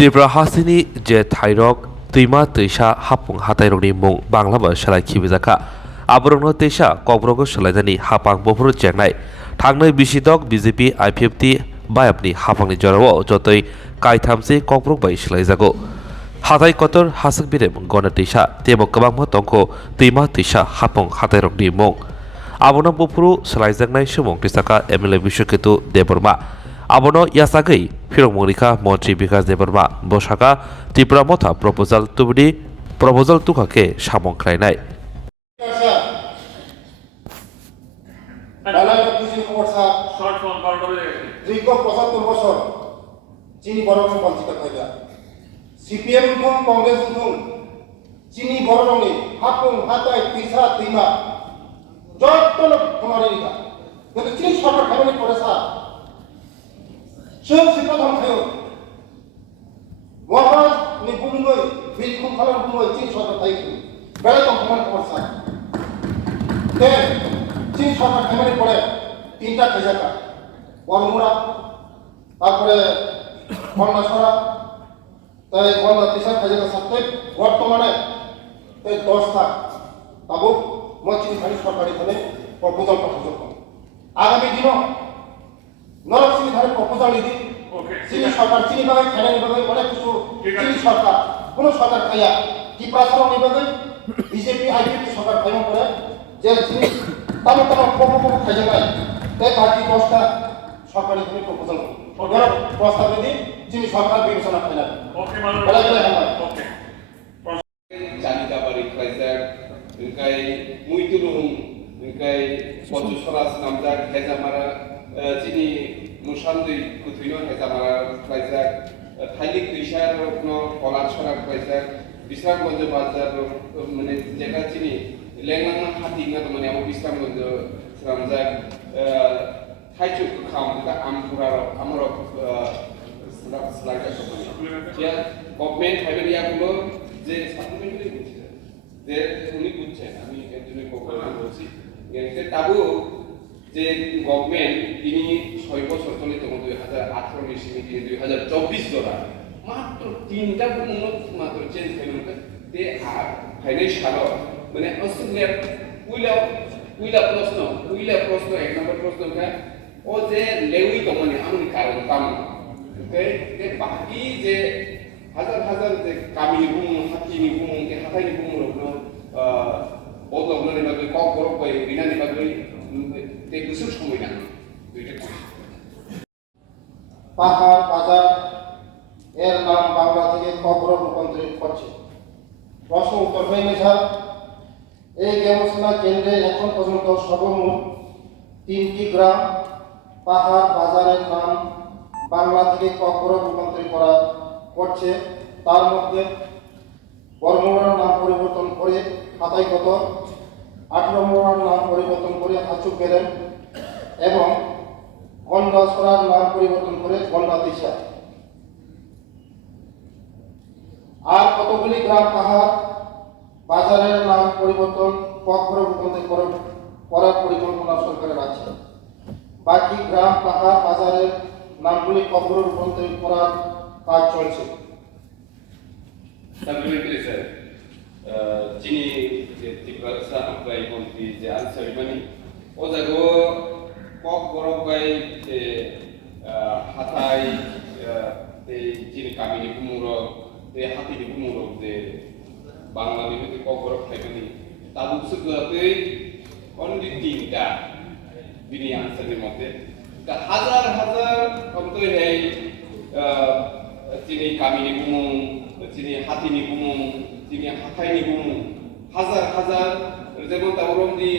त्रिपुरा हासिनी जे थाइरक दैमा दैसा हापुं हाथाइरकनि मुं बांलाबो सोलायखिबोजाखा आबरंनो दैसा ककब्रगो सोलायनायनि हापां बफोर जेंनाय थांनाय बिसिदक बिजेपि आइपिएफटि बायाबनि हापांनि जराव जतै कायथामसे ककब्रग बाय सोलायजागौ हाथाइ कतर हासक बिरेम गण दैसा तेमो गोबां तंखौ दैमा दैसा हापुं हाथाइरकनि मुं आबनो बफुरु सोलायजानाय समाव टिसाका एमएलए बिश्वकेतु देबबर्मा आबनो यासागै फिरं मरिखा मन्त्री बिकास देबबर्मा बसाका त्रिपुरा मथा प्रपोजल तुखाके सामं खायनाय সিপিএম কংগ্রেস চিনি বড় রঙে হাপুং হাতায় তিসা তিমা যতন তোমার এরিকা কিন্তু চিনি সরকার খাইনি পড়ে সা সব সিপা ধম খায় মহারাজ নি বুমগই বিলকুম খালার বুমগই চিনি সরকার খাইনি বেলা তো সমান পড়সা তে চিনি সরকার খাইনি পড়ে তিনটা খেজাকা বরমুরা তারপরে কন্যাসরা তাই গণনা তিসা খাইজাকা সাথে বর্তমানে এই 10টা তাবো মচিন খালি সরকারি থানে প্রপোজাল পাঠানো আগামী দিনও নরক সিং ধারে প্রপোজাল দিদি চিনি সরকার চিনি বাগান খাইনা নিবাগে অনেক কিছু চিনি সরকার কোন সরকার খাইয়া কি প্রাসার নিবাগে বিজেপি আইপিএফ সরকার খাইনা করে যে চিনি তামো তামো খাইজাগায় তাই বাকি 10টা সরকারি থানে প্রপোজাল প্রস্তাব দিদি চিনি সরকার বিবেচনা খাইনা ওকে মানে বলা গেলে ওকে জানিতা বাড়ি খাইজাক ইনকাই মুইতুলুম ইনকাই পঞ্চ সরাস নামজাক হেজামারা চিনি মুসান্দই কুথুইনো হেজামারা খাইজাক থাইলিক দিশার রকনো কলার সরা খাইজাক বিশ্রামগঞ্জ বাজার মানে যেটা চিনি লেংলাংনা হাতিংনা মানে আমো বিশ্রামগঞ্জ নামজাক থাইচুক খাম যেটা আমপুরার আমর স্লাইডার সম্বন্ধে ইয়া গভর্নমেন্ট হাইবেরিয়াগুলো যে সাপ্লিমেন্টারি বুঝছে যে উনি বুঝছেন আমি একজনের পক্ষে বলছি তাবু যে গভর্নমেন্ট তিনি 6 বছর চলে তখন 2018 মিশনে তিনি 2024 ডলার মাত্র 3টা উন্নত মাত্র চেঞ্জ হইল তে আর ফাইন্যান্সিয়াল মানে অস্ট্রেলিয়ার উইলা প্রশ্ন এক নম্বর প্রশ্ন ও যে লেউই তো মানে আমি কারণ কাম ওকে বাকি যে হাজার যে কামিনি বুম হাতিনি বুম কে হাতাইনি বুম রকম বদলনের বাকি কক বরক বাই বিনানি বাকি তে কিছু সময় না দুইটা পাহাড় বাজার এর নাম বাংলা থেকে কবর রূপান্তরিত করছে প্রশ্ন উত্তর হয়ে গেছে এই গবেষণা কেন্দ্রে এখন পর্যন্ত সর্বমোট 3টি গ্রাম পাহাড় বাজারের নাম বাংলা থেকে কবর রূপান্তরিত করা করছে তার মধ্যে বরমুড়ার নাম পরিবর্তন করে হাতাই কতর 18 মোড়ার নাম পরিবর্তন করে হাচুক বেরেন এবং গন্ডাছড়ার নাম পরিবর্তন করে গন্ডা দিশা আর কতগুলি গ্রাম পাহাড় বাজারের নাম পরিবর্তন কবর রূপান্তরিত করার পরিকল্পনা সরকারের আছে বাকি গ্রাম পাহাড় বাজারের নামগুলি কবর রূপান্তরিত করার কাজ চলছে সাপ্লিমেন্টারি স্যার যিনি যে ত্রিপুরা সাপ্লাই মন্ত্রী যে আনসার মানে ও জায়গা কক বরক বাই যে হাতাই এই যিনি কামিনি কুমুরক যে হাতিনি কুমুরক যে বাংলা নিবেদি কক বরক খাইবেনি তাবু সুগাতে অনলি 3টা বিনি আনসারের মধ্যে হাজার অন্তত এই চিনি কামিনি বুমুং চিনি হাতিনি বুমুং চিনি হাথাইনি বুমুং হাজার যেমন তাবরম দি